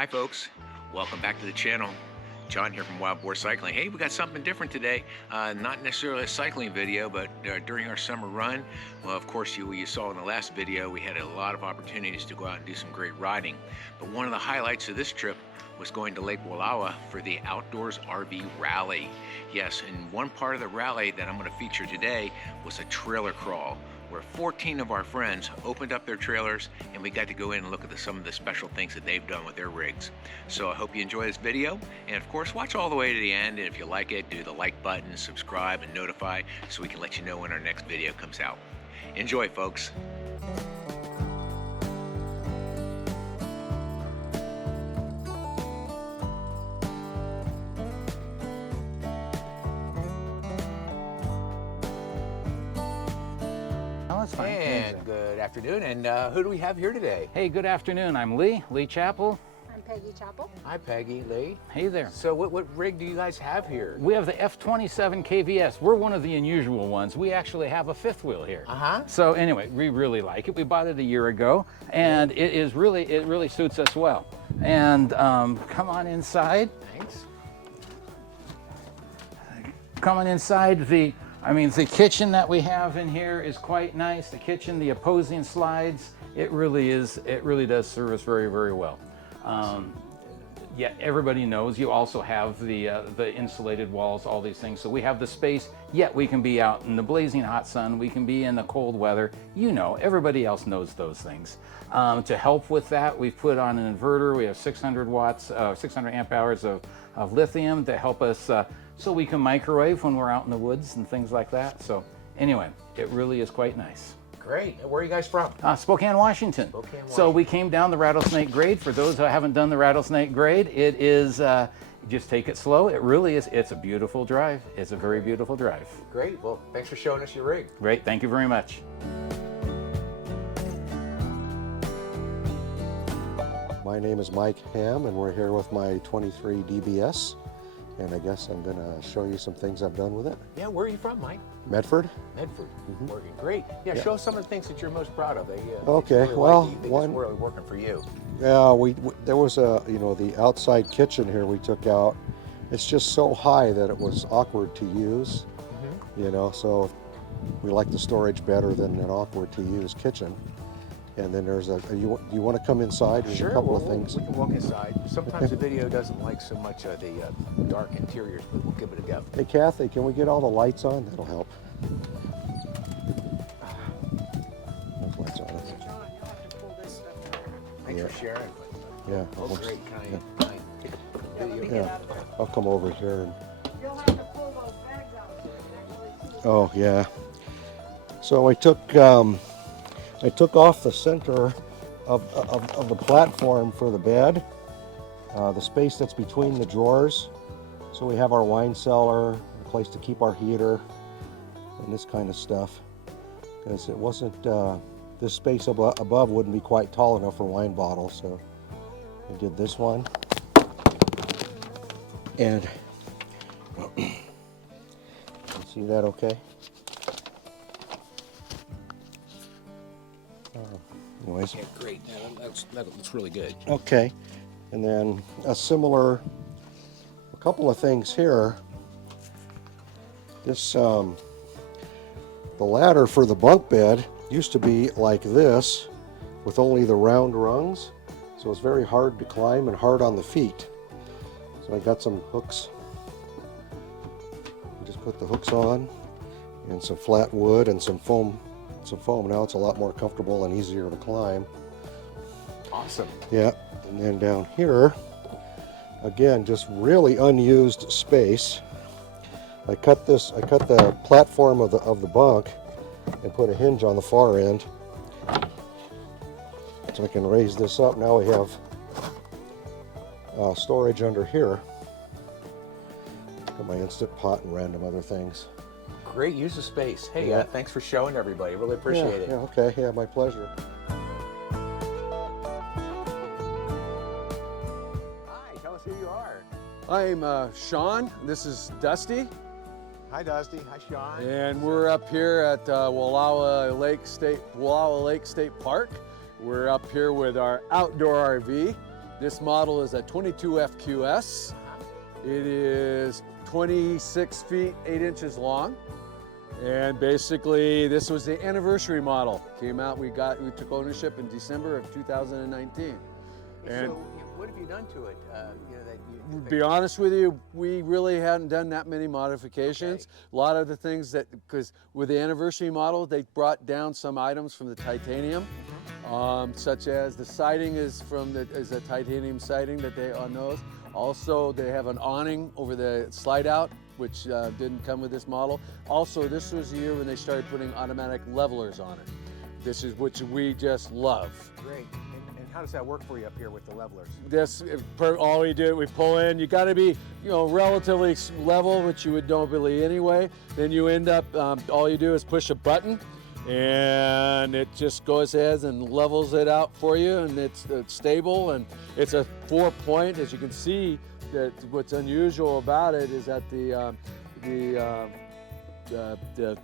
Hi folks, welcome back to the channel. John here from Wild Boar Cycling. Hey, we got something different today. Not necessarily a cycling video, but during our summer run, well, of course, you saw in the last video, we had a lot of opportunities to go out and do some great riding. But one of the highlights of this trip was going to Lake Wallowa for the Outdoors RV Rally. Yes, and one part of the rally that I'm going to feature today was a trailer crawl, where 14 of our friends opened up their trailers and we got to go in and look at some of the special things that they've done with their rigs. So I hope you enjoy this video, and of course watch all the way to the end, and if you like it, do the like button, subscribe, and notify so we can let you know when our next video comes out. Enjoy, folks. And good afternoon, and who do we have here today? Hey, good afternoon. I'm Lee Chappell. I'm Peggy Chappell. Hi Peggy, Lee. Hey there. So what rig do you guys have here? We have the F27 KVS. We're one of the unusual ones. We actually have a fifth wheel here. So anyway, we really like it. We bought it a year ago, and it really suits us well. And come on inside. Thanks. Come on inside. The kitchen that we have in here is quite nice. The kitchen, the opposing slides, it really does serve us very, very well. Yeah, everybody knows you also have the insulated walls, all these things. So we have the space, yet we can be out in the blazing hot sun. We can be in the cold weather. You know, everybody else knows those things. To help with that, we've put on an inverter. We have 600 watts, 600 amp hours of lithium to help us so we can microwave when we're out in the woods and things like that. So anyway, it really is quite nice. Great. Where are you guys from? Spokane, Washington. Spokane, Washington. So we came down the rattlesnake grade. For those who haven't done the rattlesnake grade, it is, just take it slow. It really is, it's a beautiful drive. It's a very beautiful drive. Great. Well, thanks for showing us your rig. Great, thank you very much. My name is Mike Ham, and we're here with my 23 DBS, and I guess I'm going to show you some things I've done with it. Yeah, where are you from, Mike? Medford. Medford. Working great. Yeah, show us some of the things that you're most proud of. Okay, really well, one really working for you. Yeah, there was the outside kitchen here we took out. It's just so high that it was awkward to use, so we like the storage better than an awkward to use kitchen. And then there's you want to come inside? There's Sure, a couple of things. We can walk inside. Sometimes the video doesn't like so much of the dark interiors, but we'll give it a go. Hey Kathy, can we get all the lights on? That'll help. Those lights on. John, you'll have to pull this stuff down. Thanks for sharing. Yeah. Oh, great. Can I take a Let me video? get out of there. I'll come over here and. You'll have to pull those bags out so you can actually see. Oh yeah. So I took off the center of the platform for the bed, the space that's between the drawers. So we have our wine cellar, a place to keep our heater, and this kind of stuff. Because it wasn't, this space above wouldn't be quite tall enough for wine bottles, so I did this one. And you see that okay? Anyways. Yeah, great. That looks really good. Okay, and then a couple of things here. This, the ladder for the bunk bed used to be like this with only the round rungs, so it's very hard to climb and hard on the feet. So I got some hooks. Just put the hooks on and some flat wood and some foam. Now it's a lot more comfortable and easier to climb. Awesome. Yeah, and then down here, again, just really unused space. I cut the platform of the bunk and put a hinge on the far end, so I can raise this up. Now we have storage under here. Got my Instant Pot and random other things. Great use of space. Hey, Yeah. Thanks for showing everybody. Really appreciate it. Yeah, okay. Yeah, my pleasure. Hi, tell us who you are. I'm Sean. This is Dusty. Hi, Dusty. Hi, Sean. And we're up here at Wallowa Lake State Park. We're up here with our outdoor RV, This model is a 22 FQS. It is 26 feet 8 inches long. And basically, this was the anniversary model. Came out, we took ownership in December of 2019. And so, what have you done to it? to be honest with you, we really hadn't done that many modifications. Okay. A lot of the things that, because with the anniversary model, they brought down some items from the titanium, such as the siding is a titanium siding that they on those. Also, they have an awning over the slide out, which didn't come with this model. Also, this was the year when they started putting automatic levelers on it. This is which we just love. Great. And how does that work for you up here with the levelers? All we do, we pull in. You got to be, relatively level, which you would normally anyway. Then you end up, all you do is push a button, and it just goes ahead and levels it out for you, and it's stable, and it's a 4-point. As you can see, that what's unusual about it is that the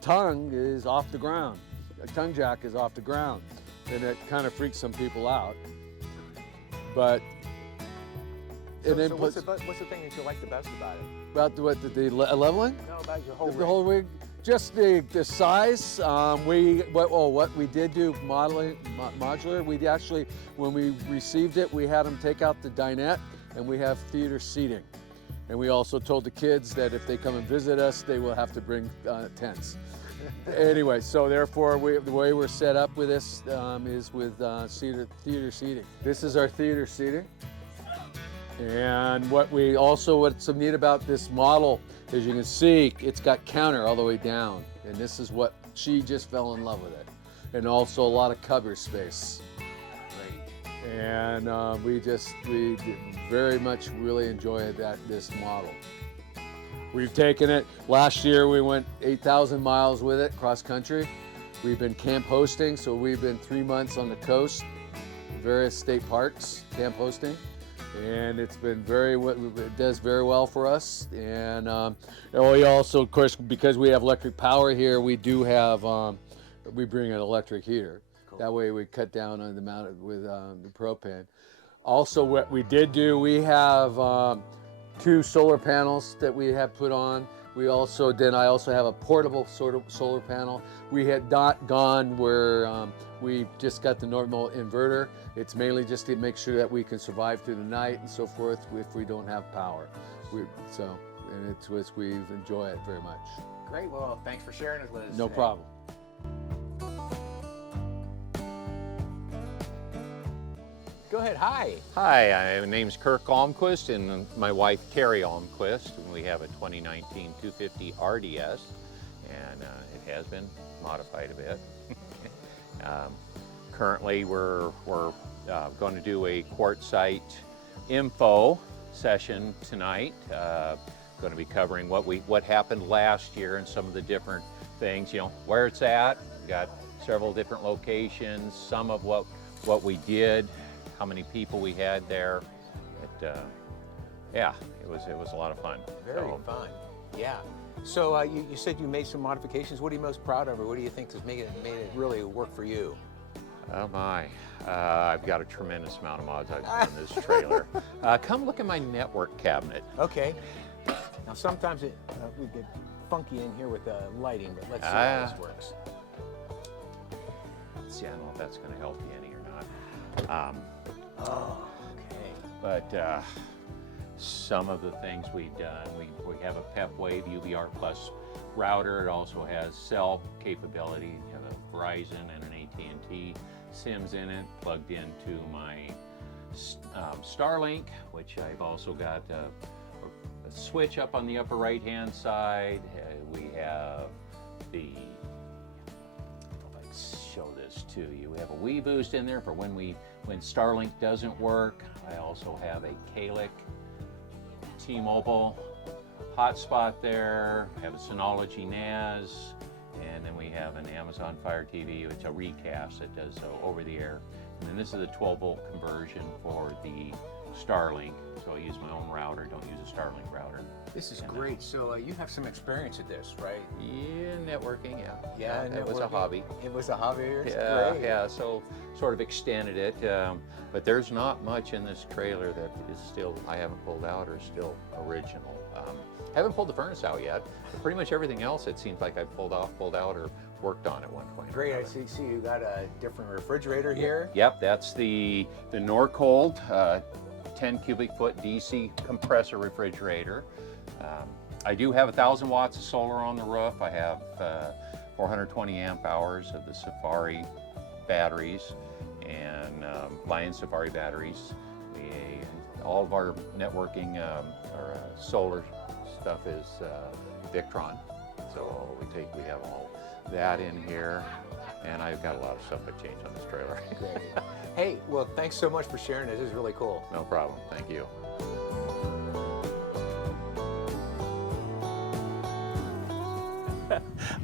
tongue is off the ground. The tongue jack is off the ground, and it kind of freaks some people out. But So what's the thing that you like the best about it? about the leveling? No, about your whole The whole rig, just the size. What we did do modular. We actually, when we received it, we had them take out the dinette, and we have theater seating. And we also told the kids that if they come and visit us, they will have to bring tents. Anyway, so therefore, the way we're set up with this is with theater seating. This is our theater seating. And what's so neat about this model, as you can see, it's got counter all the way down. And this is what she just fell in love with it. And also a lot of cupboard space. Great. And we very much really enjoyed this model. We've taken it, last year we went 8,000 miles with it cross country. We've been camp hosting, so we've been 3 months on the coast, various state parks, camp hosting. And it's been it does very well for us. And we also, of course, because we have electric power here, we do have, we bring an electric heater. Cool. That way we cut down on the amount with the propane. Also, what we did do, we have 2 solar panels that we have put on. I also have a portable sort of solar panel. We had not gone where we just got the normal inverter. It's mainly just to make sure that we can survive through the night and so forth if we don't have power. We enjoy it very much. Great. Well, thanks for sharing it with us. No problem. Go ahead. Hi. Hi, my name's Kirk Almquist and my wife Terry Almquist, and we have a 2019 250 RDS, and it has been modified a bit. Currently, we're going to do a quartzite info session tonight. Going to be covering what happened last year and some of the different things, where it's at. We've got several different locations, some of what we did, how many people we had there. Yeah, it was a lot of fun. Very fun. Yeah. So you said you made some modifications. What are you most proud of, or what do you think has made it really work for you? Oh my, I've got a tremendous amount of mods I've done in this trailer. Come look at my network cabinet. Okay. Now sometimes we get funky in here with the lighting, but let's see how this works. Let's see, I don't know if that's going to help you any or not. Okay. But some of the things we've done, we have a PEP Wave UBR Plus router. It also has cell capability. You have a Verizon and an AT&T SIMs in it, plugged into my Starlink, which I've also got a switch up on the upper right-hand side. We have I'll show this to you. We have a Wii Boost in there for when Starlink doesn't work. I also have a Kalik T-Mobile hotspot there. I have a Synology NAS, and then we have an Amazon Fire TV, which is a recast that does so over the air. And then this is a 12-volt conversion for the Starlink. so I use my own router, don't use a Starlink router. This is great. So you have some experience at this, right? Yeah, networking, yeah. Yeah, It was a networking. hobby. It was a hobby. It's Yeah, great. yeah, so sort of extended it, but there's not much in this trailer that is still, I haven't pulled out or still original. Haven't pulled the furnace out yet, but pretty much everything else it seems like I've pulled out, or worked on at one point. or Great. I another. see you got a different refrigerator here. Yep, that's the Norcold 10 cubic foot DC compressor refrigerator. I do have 1,000 watts of solar on the roof. I have 420 amp hours of the Safari batteries and Lion Safari batteries. All of our networking or solar stuff is Victron. So we have all that in here, and I've got a lot of stuff I've changed on this trailer. Great. Hey, well, thanks so much for sharing this. This is really cool. No problem, thank you.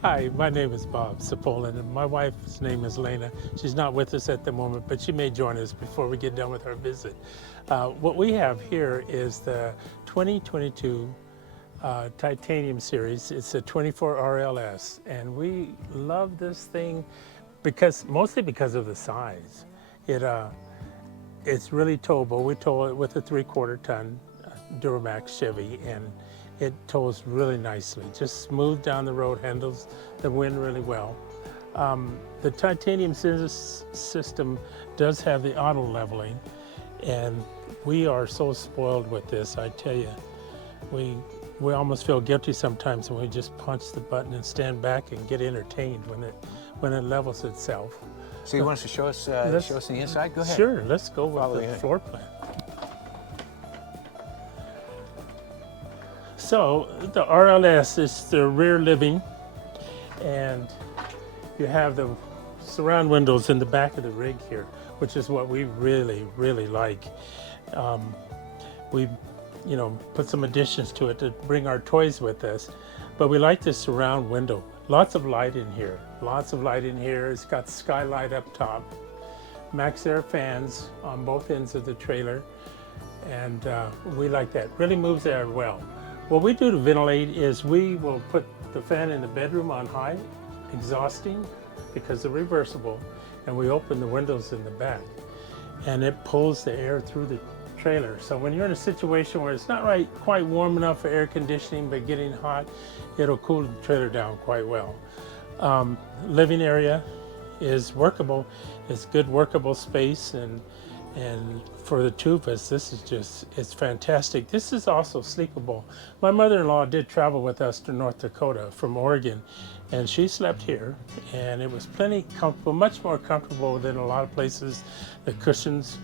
Hi, my name is Bob Sapolin, and my wife's name is Lena. She's not with us at the moment, but she may join us before we get done with our visit. What we have here is the 2022 Titanium Series. It's a 24 RLS, and we love this thing mostly because of the size. It's really towable. We tow it with a 3/4 ton Duramax Chevy, and it tows really nicely, just smooth down the road, handles the wind really well. The titanium system does have the auto leveling, and we are so spoiled with this, I tell you. We almost feel guilty sometimes when we just punch the button and stand back and get entertained when it levels itself. So you want us to show us the inside? Go ahead. Sure, let's go Follow with the ahead. floor plan. So the RLS is the rear living, and you have the surround windows in the back of the rig here, which is what we really, really like. We, put some additions to it to bring our toys with us, but we like this surround window. Lots of light in here. It's got skylight up top, max air fans on both ends of the trailer, and we like that. Really moves air well. What we do to ventilate is we will put the fan in the bedroom on high, exhausting, because they're reversible, and we open the windows in the back, and it pulls the air through the trailer. So when you're in a situation where it's not quite warm enough for air conditioning, but getting hot, it'll cool the trailer down quite well. Living area is workable. It's good workable space, and for the two of us, it's fantastic. This is also sleepable. My mother-in-law did travel with us to North Dakota from Oregon, and she slept here, and it was plenty comfortable, much more comfortable than a lot of places. The cushions,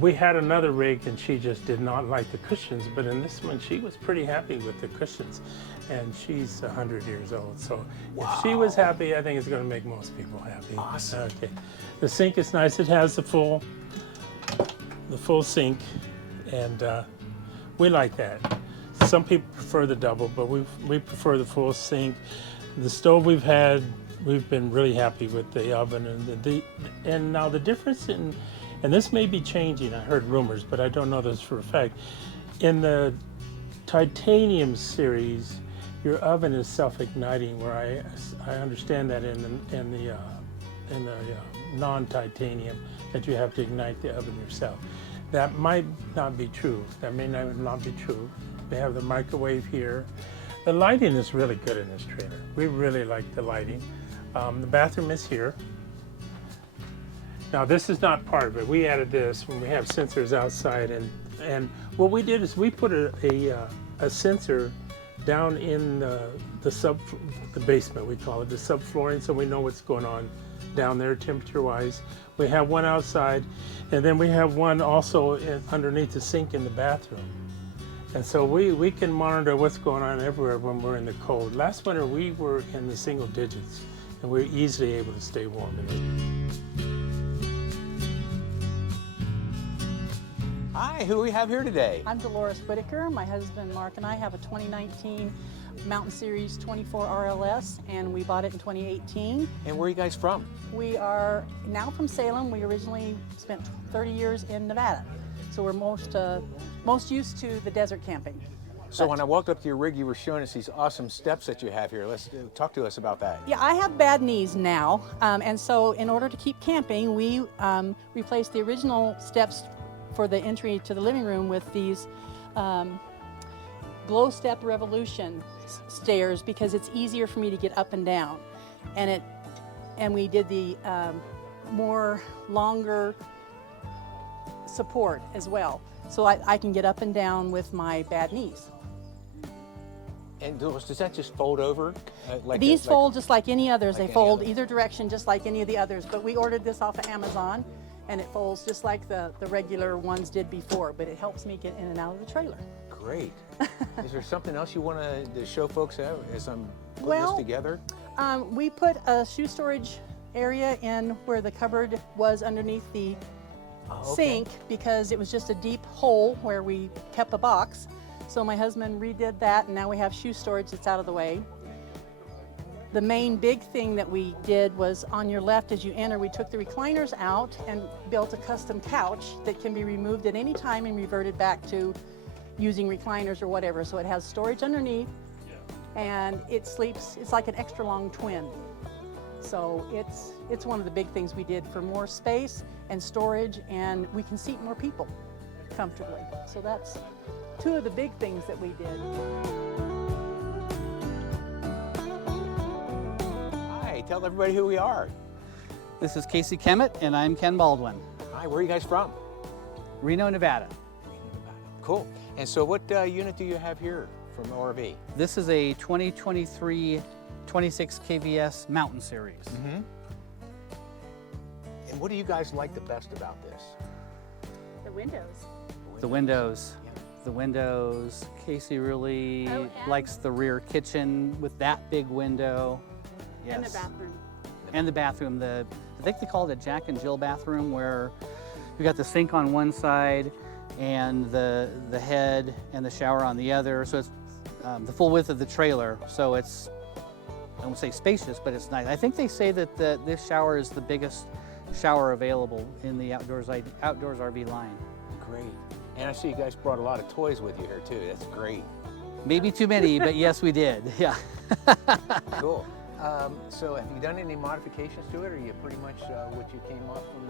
we had another rig and she just did not like the cushions, but in this one she was pretty happy with the cushions, and she's 100 years old, so if she was happy, I think it's going to make most people happy. Awesome. Okay, the sink is nice. It has the full sink, and we like that. Some people prefer the double, but we prefer the full sink. The stove we've been really happy with the oven, and now the difference and this may be changing, I heard rumors, but I don't know this for a fact. In the Titanium series, your oven is self-igniting, where I understand that in the non-titanium, that you have to ignite the oven yourself. That might not be true. That may not be true. They have the microwave here. The lighting is really good in this trailer. We really like the lighting. The bathroom is here. Now this is not part of it. We added this when we have sensors outside, and what we did is we put a sensor down in the basement, we call it, the subflooring, so we know what's going on down there temperature-wise. We have one outside, and then we have one also underneath the sink in the bathroom. And so we can monitor what's going on everywhere when we're in the cold. Last winter we were in the single digits, and we're easily able to stay warm in it. Hi, who do we have here today? I'm Dolores Whitaker. My husband Mark and I have a 2019 Mountain Series 24 RLS, and we bought it in 2018. And where are you guys from? We are now from Salem. We originally spent 30 years in Nevada. So we're most most used to the desert camping. So when I walked up to your rig, you were showing us these awesome steps that you have here. Let's talk to us about that. Yeah, I have bad knees now, and so in order to keep camping, we replaced the original steps for the entry to the living room with these glow step revolution stairs because it's easier for me to get up and down, and we did the more longer support as well, so I can get up and down with my bad knees. And does that just fold over? These fold just like any others. like They any fold other. either direction just like any of the others. But we ordered this off of Amazon, and it folds just like the regular ones did before. But it helps me get in and out of the trailer. Great. Is there something else you want to show folks as I'm putting Well, this together? We put a shoe storage area in where the cupboard was underneath the sink because it was just a deep hole where we kept the box. So my husband redid that, and now we have shoe storage that's out of the way. The main big thing that we did was on your left as you enter, we took the recliners out and built a custom couch that can be removed at any time and reverted back to using recliners or whatever. So it has storage underneath, and it sleeps, it's like an extra long twin. So it's one of the big things we did for more space and storage, and we can seat more people comfortably. So that's two of the big things that we did. Hi, tell everybody who we are. This is Casey Kemet, and I'm Ken Baldwin, Hi, where are you guys from? Reno, Nevada. Cool. And so what unit do you have here from ORV? This is a 2023 26 kVS Mountain Series. And what do you guys like the best about this? The windows. The windows. The windows. Casey really likes the rear kitchen with that big window. Yes. And the bathroom. And the bathroom. I think they call it a Jack and Jill bathroom, where you got the sink on one side and the head and the shower on the other. So it's the full width of the trailer. So it's, I won't say spacious, but it's nice. I think they say that this shower is the biggest shower available in the outdoors RV line. Great. And I see you guys brought a lot of toys with you here too. That's great. Maybe too many, but yes, we did. Yeah. Cool. So have you done any modifications to it, or are you pretty much what you came up from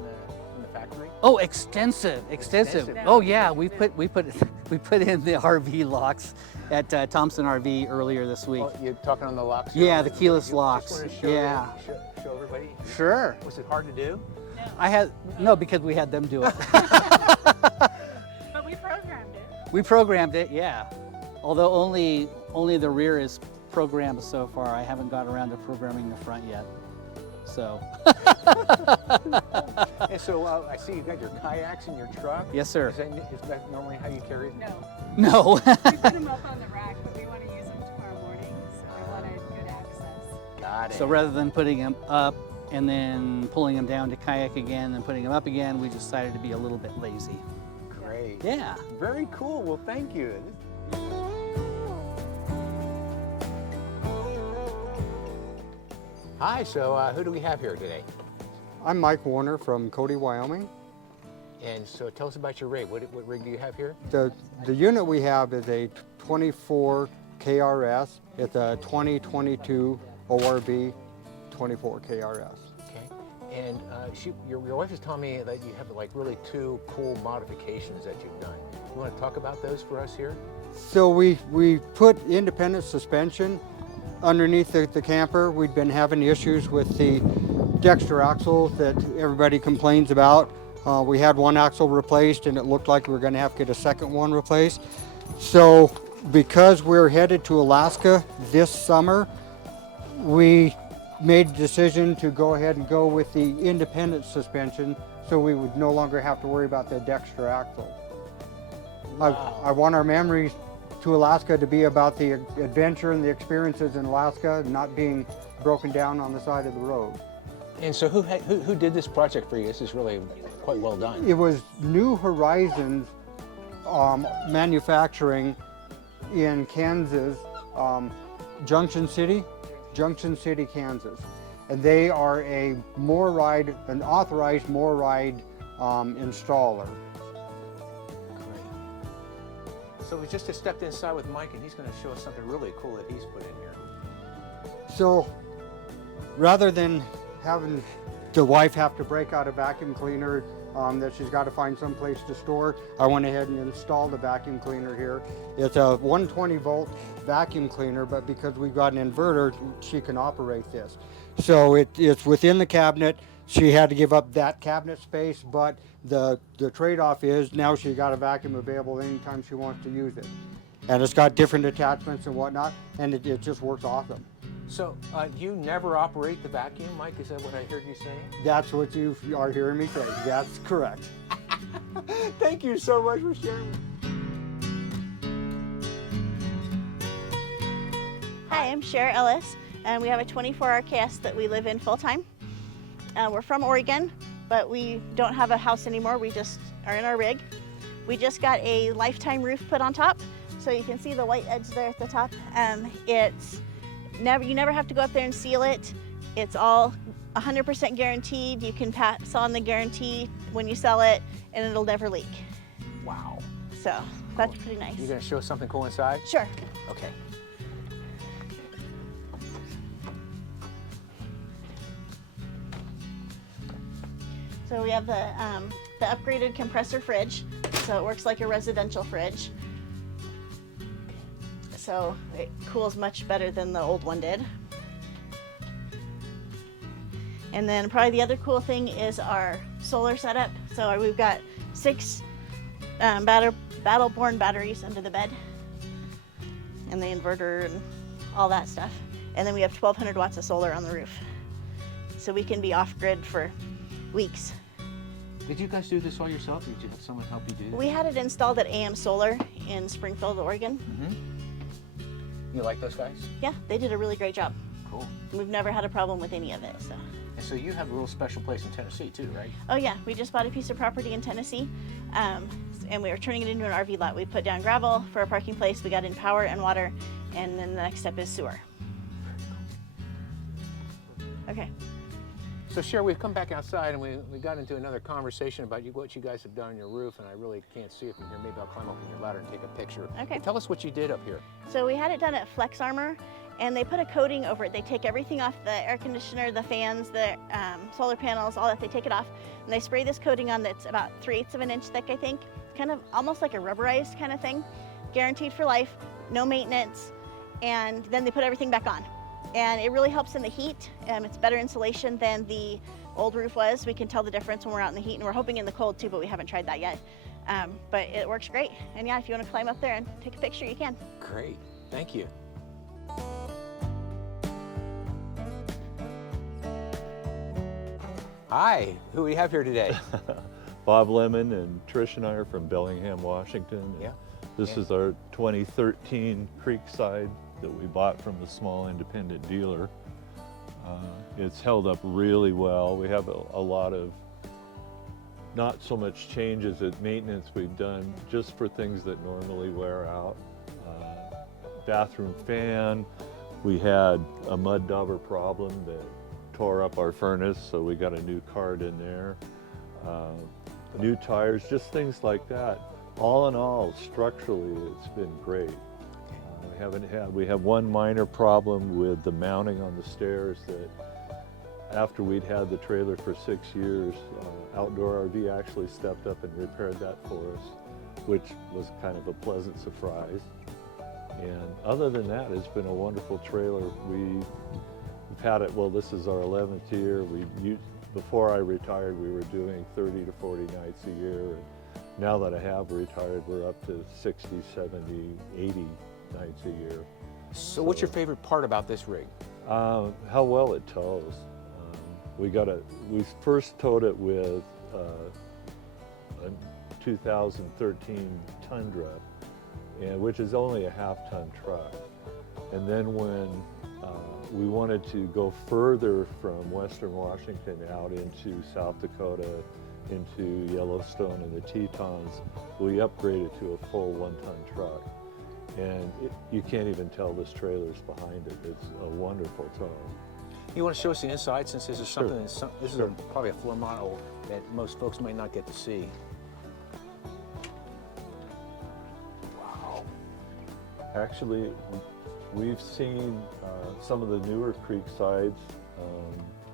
the factory? Oh, extensive. Oh yeah, we put in the RV locks at Thompson RV earlier this week. Oh, you're talking on the locks? Yeah, the keyless You locks. Just want to show, Yeah. show everybody? Sure. Was it hard to do? No, because we had them do it. But we programmed it. We programmed it, yeah. Although only the rear is programmed so far. I haven't got around to programming the front yet. So. And so I see you got your kayaks in your truck. Yes, sir. Is that normally how you carry it? No. We put them up on the rack, but we want to use them tomorrow morning, so we wanted good access. Got it. So rather than putting them up and then pulling them down to kayak again and putting them up again, we decided to be a little bit lazy. Great. Yeah. Very cool. Well, thank you. Hi, so who do we have here today? I'm Mike Warner from Cody, Wyoming. And so tell us about your rig. What rig do you have here? The unit we have is a 24 KRS. It's a 2022 ORV 24 KRS. Okay. And your wife is telling me that you have like really two cool modifications that you've done. You want to talk about those for us here? So we put independent suspension underneath the camper. We'd been having issues with the Dexter axles that everybody complains about. We had one axle replaced, and it looked like we were going to have to get a second one replaced. So because we're headed to Alaska this summer, we made the decision to go ahead and go with the independent suspension, so we would no longer have to worry about the Dexter axle. Wow. I want our memories to Alaska to be about the adventure and the experiences in Alaska, not being broken down on the side of the road. And so who did this project for you? This is really quite well done. It was New Horizons Manufacturing in Kansas, Junction City, Kansas. And they are an authorized MORride installer. So we just stepped inside with Mike, and he's going to show us something really cool that he's put in here. So rather than having the wife have to break out a vacuum cleaner that she's got to find some place to store, I went ahead and installed a vacuum cleaner here. It's a 120 volt vacuum cleaner, but because we've got an inverter, she can operate this. So it's within the cabinet. She had to give up that cabinet space, but the trade-off is now she got a vacuum available anytime she wants to use it. And it's got different attachments and whatnot, and it just works awesome. So you never operate the vacuum, Mike? Is that what I heard you saying? That's what you are hearing me say. That's correct. Thank you so much for sharing. Hi, I'm Cher Ellis, and we have a 24-hour cast that we live in full-time. We're from Oregon, but we don't have a house anymore. We just are in our rig. We just got a lifetime roof put on top, so you can see the white edge there at the top. You never have to go up there and seal it. It's all 100% guaranteed. You can pass on the guarantee when you sell it, and it'll never leak. Wow. So that's pretty nice. You going to show us something cool inside? Sure. Okay. So we have the upgraded compressor fridge, so it works like a residential fridge. So it cools much better than the old one did. And then probably the other cool thing is our solar setup. So we've got 6 Battle-Born batteries under the bed, and the inverter and all that stuff. And then we have 1,200 watts of solar on the roof. So we can be off-grid for weeks. Did you guys do this all yourself, or did you have someone help you do this? We had it installed at AM Solar in Springfield, Oregon. Mm-hmm. You like those guys? Yeah, they did a really great job. Cool. We've never had a problem with any of it. So. And so you have a real special place in Tennessee too, right? Oh yeah, we just bought a piece of property in Tennessee, and we were turning it into an RV lot. We put down gravel for a parking place. We got in power and water, and then the next step is sewer. Okay. So Cher, we've come back outside and we got into another conversation about what you guys have done on your roof, and I really can't see it from here. Maybe I'll climb up on your ladder and take a picture. Okay. But tell us what you did up here. So we had it done at Flex Armor, and they put a coating over it. They take everything off, the air conditioner, the fans, the solar panels, all that. They take it off, and they spray this coating on that's about 3/8 of an inch thick, I think. Kind of almost like a rubberized kind of thing. Guaranteed for life, no maintenance, and then they put everything back on. And it really helps in the heat. It's better insulation than the old roof was. We can tell the difference when we're out in the heat, and we're hoping in the cold too, but we haven't tried that yet. But it works great. And yeah, if you want to climb up there and take a picture, you can. Great, thank you. Hi, who do we have here today? Bob Lemon and Trish and I are from Bellingham, Washington. Yeah. This is our 2013 Creekside that we bought from a small independent dealer. It's held up really well. We have a lot of not so much changes at maintenance we've done just for things that normally wear out. Bathroom fan, we had a mud dauber problem that tore up our furnace, so we got a new card in there. New tires, just things like that. All in all, structurally, it's been great. We have one minor problem with the mounting on the stairs that after we'd had the trailer for 6 years, Outdoor RV actually stepped up and repaired that for us, which was kind of a pleasant surprise. And other than that, it's been a wonderful trailer. We've had it, well, this is our 11th year. Before I retired, we were doing 30 to 40 nights a year. And now that I have retired, we're up to 60, 70, 80 nights a year. So what's your favorite part about this rig? How well it tows. We first towed it with a 2013 Tundra, which is only a half-ton truck. And then when we wanted to go further from Western Washington out into South Dakota, into Yellowstone and the Tetons, we upgraded to a full 1-ton truck. And you can't even tell this trailer's behind it. It's a wonderful tow. You want to show us the inside, since this is Sure. something that's, this Sure. is probably a floor model that most folks might not get to see. Wow. Actually, we've seen some of the newer creek sides.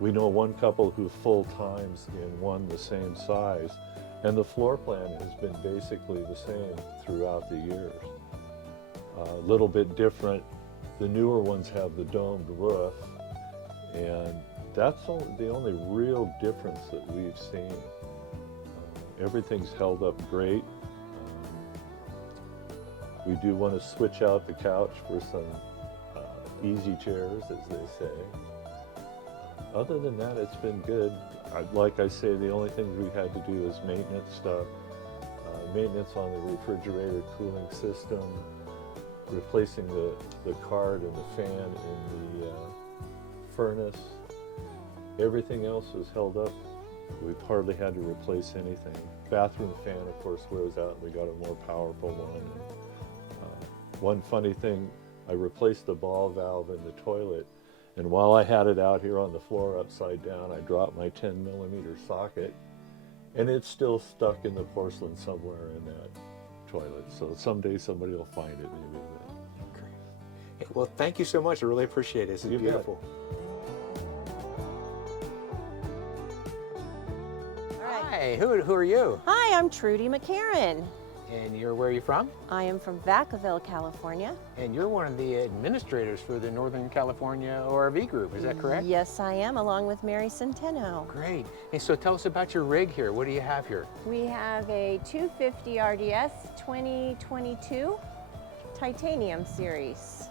We know one couple who full times in one the same size, and the floor plan has been basically the same throughout the years. A little bit different, the newer ones have the domed roof, and that's the only real difference that we've seen. Everything's held up great. We do want to switch out the couch for some easy chairs, as they say. Other than that, it's been good. Like I say, the only things we've had to do is maintenance stuff. Maintenance on the refrigerator cooling system, replacing the card and the fan in the furnace. Everything else was held up. We've hardly had to replace anything. Bathroom fan, of course, wears out, and we got a more powerful one. One funny thing, I replaced the ball valve in the toilet, and while I had it out here on the floor upside down, I dropped my 10mm socket, and it's still stuck in the porcelain somewhere in that toilet. So someday somebody will find it, maybe. Hey, well, thank you so much. I really appreciate it. This is beautiful. Hi, who are you? Hi, I'm Trudy McCarran. And where are you from? I am from Vacaville, California. And you're one of the administrators for the Northern California ORV group, is that correct? Yes, I am, along with Mary Centeno. Great. Hey, so tell us about your rig here. What do you have here? We have a 250 RDS 2022 Titanium Series.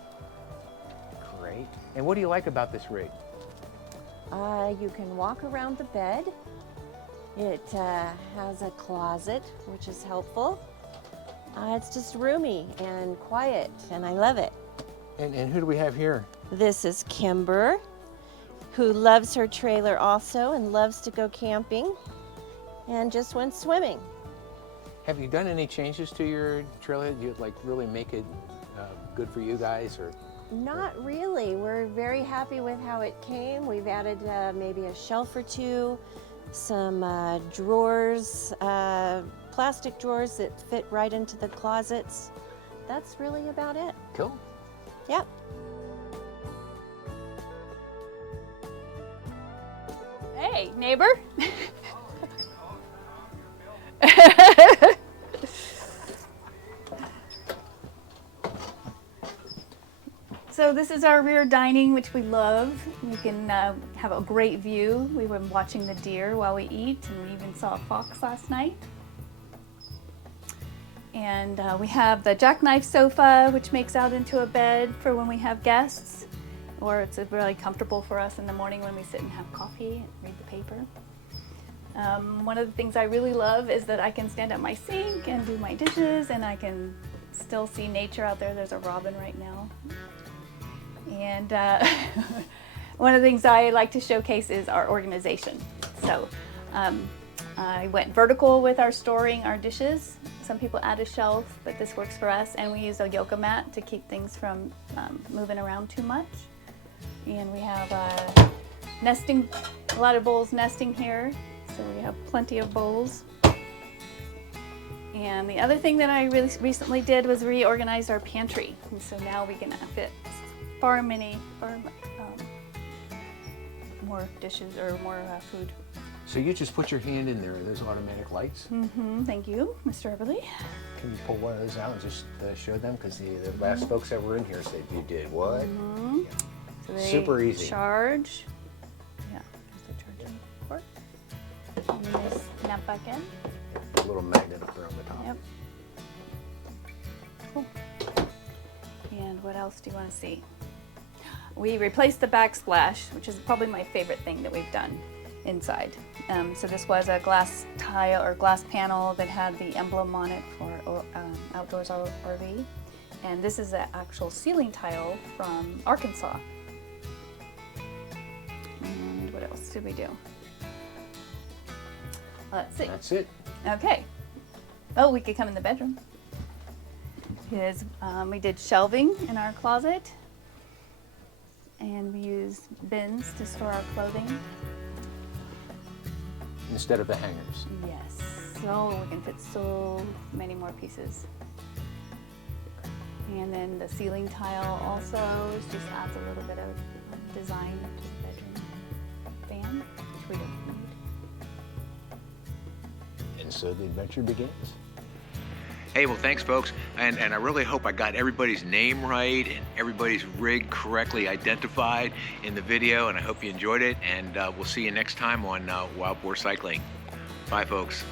Great. And what do you like about this rig? You can walk around the bed. It has a closet, which is helpful. It's just roomy and quiet, and I love it. And who do we have here? This is Kimber, who loves her trailer also and loves to go camping and just went swimming. Have you done any changes to your trailer? Do you like really make it good for you guys, or? Not really. We're very happy with how it came. We've added maybe a shelf or two, some drawers, plastic drawers that fit right into the closets. That's really about it. Cool. Yep. Hey, neighbor. So this is our rear dining, which we love. We can have a great view. We were watching the deer while we eat, and we even saw a fox last night. And we have the jackknife sofa, which makes out into a bed for when we have guests, or it's really comfortable for us in the morning when we sit and have coffee and read the paper. One of the things I really love is that I can stand at my sink and do my dishes, and I can still see nature out there. There's a robin right now. And one of the things I like to showcase is our organization. So I went vertical with our storing our dishes. Some people add a shelf, but this works for us. And we use a yoga mat to keep things from moving around too much. And we have nesting, a lot of bowls nesting here. So we have plenty of bowls. And the other thing that I really recently did was reorganize our pantry. And so now we can fit far more dishes or more food. So you just put your hand in there, those automatic lights? Mm-hmm. Thank you, Mr. Everly. Can you pull one of those out and just show them? Because the last folks that were in here said you did what? Mm-hmm. So they super easy. Charge. Yeah, there's the charging port. And then they snap back in. A little magnet up there on the top. Yep. Cool. And what else do you want to see? We replaced the backsplash, which is probably my favorite thing that we've done inside. So this was a glass tile or glass panel that had the emblem on it for Outdoors RV. And this is an actual ceiling tile from Arkansas. And what else did we do? Let's see. That's it. Okay. Oh, we could come in the bedroom. We did shelving in our closet, and we use bins to store our clothing. Instead of the hangers. Yes, so we can fit so many more pieces. And then the ceiling tile also just adds a little bit of design to the bedroom fan, which we don't need. And so the adventure begins. Hey, well, thanks, folks. And I really hope I got everybody's name right and everybody's rig correctly identified in the video. And I hope you enjoyed it. And we'll see you next time on Wild Boar Cycling. Bye, folks.